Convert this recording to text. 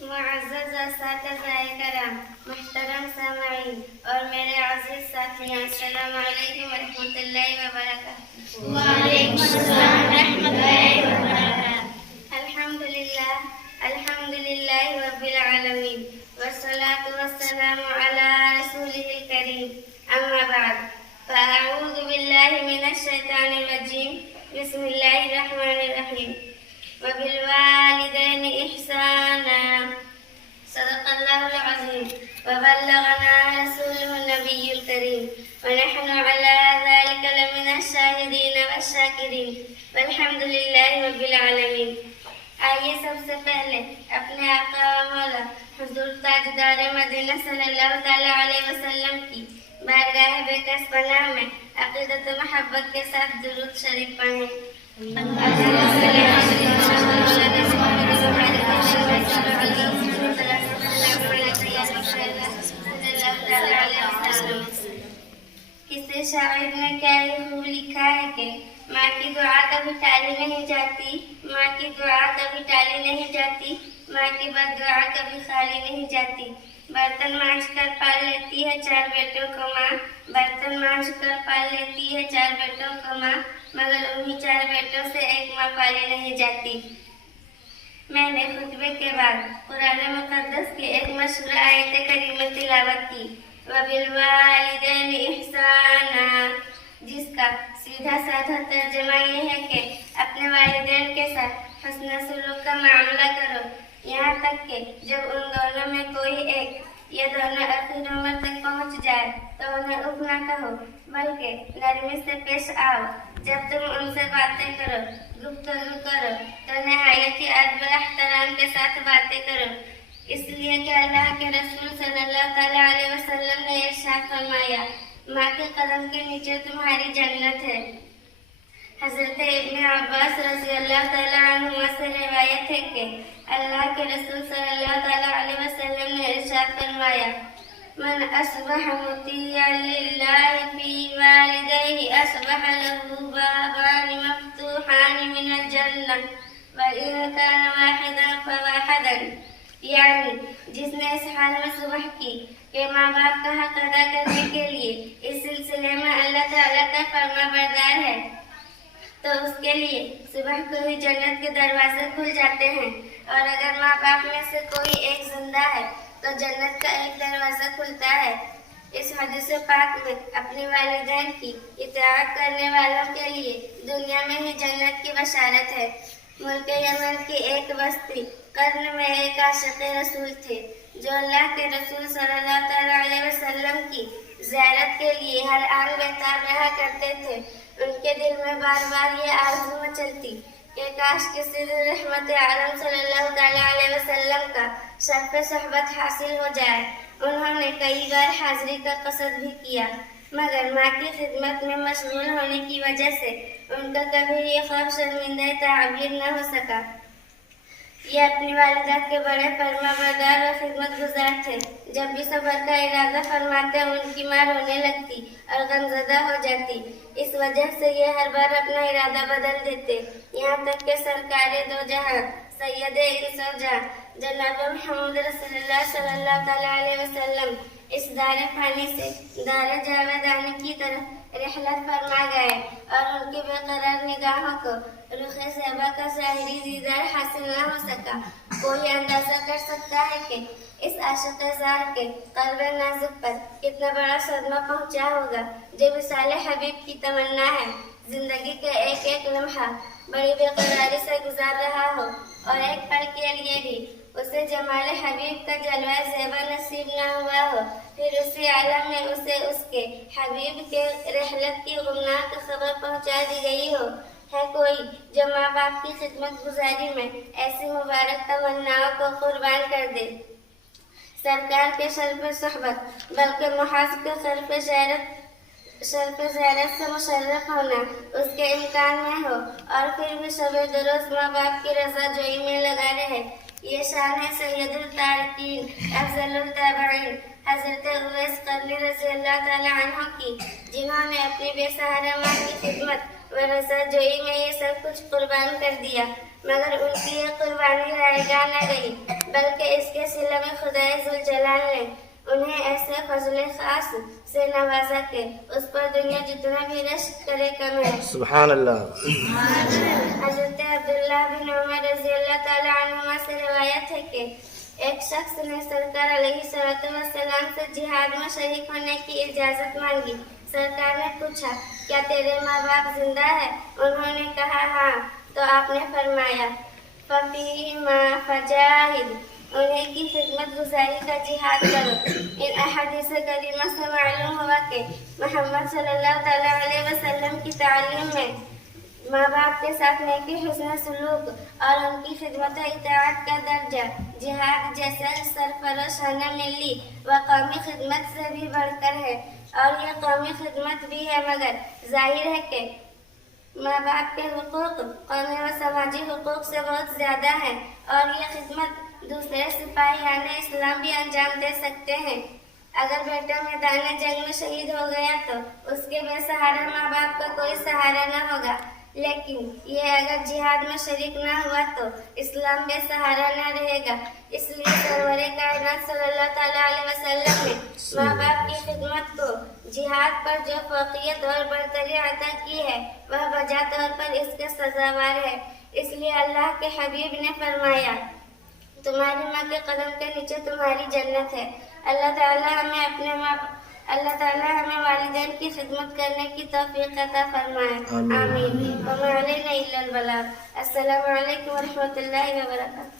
معزز اساتذہ کرام، محترم سامعین اور میرے عزیز ساتھیوں، السلام علیکم ورحمۃ اللہ وبرکاتہ۔ وعلیکم السلام ورحمۃ اللہ وبرکاتہ۔ الحمد للہ رب العالمین والصلاة والسلام علی رسولہ الکریم، اما بعد فاعوذ باللہ من الشیطان الرجیم، بسم اللہ الرحمن الرحیم۔ وبالوالدین احسانا، صدق اللہ العظیم، وبلغنا رسوله النبی الکریم، ونحن على ذلك لمن الشاہدین والشاکرین، والحمد للہ رب العالمین۔ آئیے سب سے پہلے اپنے آقا و مولا حضور تاجدار مدینہ صلی اللہ تعالیٰ علیہ وسلم کی بارگاہ بے کس پناہ میں عقیدت و محبت کے ساتھ درود شریف پڑھیں۔ کسی شاعر نے کیا ہی خوب لکھا ہے کہ ماں کی دعا کبھی ٹالی نہیں جاتی، ماں کی دعا کبھی ٹالی نہیں جاتی، ماں کی بد دعا کبھی خالی نہیں جاتی۔ برتن مانجھ کر پال لیتی ہے 4 بیٹوں کو ماں، برتن مانجھ کر پال لیتی ہے 4 بیٹوں کو ماں، مگر انہی 4 بیٹوں سے ایک ماں پالی نہیں جاتی۔ میں نے خطبے کے بعد قرآن مقدس کی ایک مشہور آیت کریمہ تلاوت کی، وَبِالْوَالِدَيْنِ إِحْسَانًا، جس کا سیدھا سادھا ترجمہ یہ ہے کہ اپنے والدین کے ساتھ حسن سلوک کا معاملہ کرو، یہاں تک کہ جب ان دونوں میں کوئی ایک یا دونوں آخر عمر تک پہنچ جائے تو انہیں اف نہ کہو، بلکہ نرمی سے پیش آؤ۔ جب تم ان سے باتیں کرو، گفتگو کرو تو نہایت ہی ادب و احترام کے ساتھ باتیں کرو، اس لیے کہ اللہ کے رسول صلی اللہ تعالیٰ علیہ وسلم نے ارشاد فرمایا، ماں کے قدم کے نیچے تمہاری جنت ہے۔ حضرت ابن عباس رضی اللہ تعالیٰ عنہما سے روایت ہے کہ اللہ کے رسول صلی اللہ تعالیٰ علیہ وسلم نے ارشاد فرمایا، من اصبح مطیعا للہ فی والدیہ اصبح لہ بابان مفتوحان من الجنہ وَإِن كَانَ وَاحِدًا فَوَاحِدًا، یعنی جس نے اس حال میں صبح کی کہ ماں باپ کا حق ادا کرنے کے لیے اس سلسلے میں اللہ تعالیٰ کا فرما بردار ہے تو اس کے لیے صبح کو ہی جنت کے دروازے کھل جاتے ہیں، اور اگر ماں باپ میں سے کوئی ایک زندہ ہے تو جنت کا ایک دروازہ کھلتا ہے۔ اس حدیث پاک میں اپنے والدین کی اطاعت کرنے والوں کے لیے دنیا میں ہی جنت کی بشارت ہے۔ ملک یمن کی ایک بستی قرن میں ایک عاشق رسول تھے جو اللہ کے رسول صلی اللہ تعالیٰ علیہ وسلم کی زیارت کے لیے ہر آن بہتاب رہا کرتے تھے۔ ان کے دل میں بار بار یہ آرزو مچلتی کہ کاش کسی دن رحمت عالم صلی اللہ تعالیٰ علیہ وسلم کا شرف صحبت حاصل ہو جائے۔ انہوں نے کئی بار حاضری کا قصد بھی کیا، مگر ماں کی خدمت میں مشغول ہونے کی وجہ سے ان کا کبھی یہ خوف شرمندہ تعبیر نہ ہو سکا۔ یہ اپنی والدہ کے بڑے فرما بردار و خدمت گزار تھے۔ جب بھی سفر کا ارادہ فرماتے ان کی ماں رونے لگتی اور غمزدہ ہو جاتی، اس وجہ سے یہ ہر بار اپنا ارادہ بدل دیتے، یہاں تک کہ سرکار دو جہاں سید انس و جاں جناب محمد رسول اللہ صلی اللہ تعالیٰ علیہ وسلم اس دار فانی سے دار جاودانی کی طرف رحلت فرما گئے، اور ان کی بے قرار نگاہوں کو رخ صحابہ کا ظاہری دیدار حاصل نہ ہو سکا۔ کوئی اندازہ کر سکتا ہے کہ اس عاشق زار کے قلب نازک پر کتنا بڑا صدمہ پہنچا ہوگا جو وصال حبیب کی تمنا ہے، زندگی کا ایک ایک لمحہ بڑی بے قراری سے گزار رہا ہو اور ایک پل کے لیے بھی اسے جمال حبیب کا جلوہ زیبا نصیب نہ ہوا ہو، پھر اسی عالم میں اسے اس کے حبیب کے رحلت کی غمناک خبر پہنچا دی گئی ہو۔ ہے کوئی جو ماں باپ کی خدمت گزاری میں ایسی مبارک تمناؤں کو قربان کر دے؟ سرکار کے شرف صحبت بلکہ محاذ کے شرف زیارت سے مشرف ہونا اس کے امکان میں ہو، اور پھر بھی شب دروز ماں باپ کی رضا جوئی میں لگا رہے۔ یہ شان ہے سید التارکین افضل التابعین حضرت اویس قرنی رضی اللہ تعالیٰ عنہ کی، جنہوں نے اپنی بے سہارا ماں کی خدمت و رضا جوئی میں یہ سب کچھ قربان کر دیا۔ مگر ان کی یہ قربانی رائے گاہ نہ گئی، بلکہ اس کے صلے میں خدائے ذوالجلال نے انہیں ایسے فضل خاص سے نوازا کہ اس پر دنیا جتنا بھی رشک کرے کم ہے۔ سبحان اللہ۔ حضرت عبداللہ بن عمر رضی اللہ تعالیٰ عنہما سے روایت ہے کہ ایک شخص نے سرکار علیہ الصلوۃ والسلام سے جہاد میں شریک ہونے کی اجازت مانگی۔ سرکار نے پوچھا، کیا تیرے ماں باپ زندہ ہے؟ انہوں نے کہا ہاں، تو آپ نے فرمایا فَفِيهِمَا فَجَاهِدْ، انہیں کی خدمت گزاری کا جہاد کرو۔ ان احادیث کریمہ سے معلوم ہوا کہ محمد صلی اللہ تعالیٰ علیہ وسلم کی تعلیم میں ماں باپ کے ساتھ نیکی، حسن سلوک اور ان کی خدمت و اطاعت کا درجہ جہاد جیسا سرفراشانہ ملی و قومی خدمت سے بھی بڑھ کر ہے، اور یہ قومی خدمت بھی ہے، مگر ظاہر ہے کہ ماں باپ کے حقوق قومی و سماجی حقوق سے بہت زیادہ ہیں، اور یہ خدمت دوسرے سپاہیان اسلام بھی انجام دے سکتے ہیں۔ اگر بیٹا میدان جنگ میں شہید ہو گیا تو اس کے بے سہارا ماں باپ کا کوئی سہارا نہ ہوگا، لیکن یہ اگر جہاد میں شریک نہ ہوا تو اسلام بے سہارا نہ رہے گا۔ اس لیے سرور کائنات صلی اللہ تعالیٰ علیہ وسلم نے ماں باپ کی خدمت کو جہاد پر جو فوقیت اور برتری عطا کی ہے وہ بجا طور پر اس کے سزاوار ہے۔ اس لیے اللہ کے حبیب نے فرمایا، تمہاری ماں کے قدم کے نیچے تمہاری جنت ہے۔ اللہ تعالیٰ ہمیں والدین کی خدمت کرنے کی توفیق عطا فرمائے، آمین۔ وما علینا الا البلاغ۔ السلام علیکم ورحمۃ اللہ وبرکاتہ۔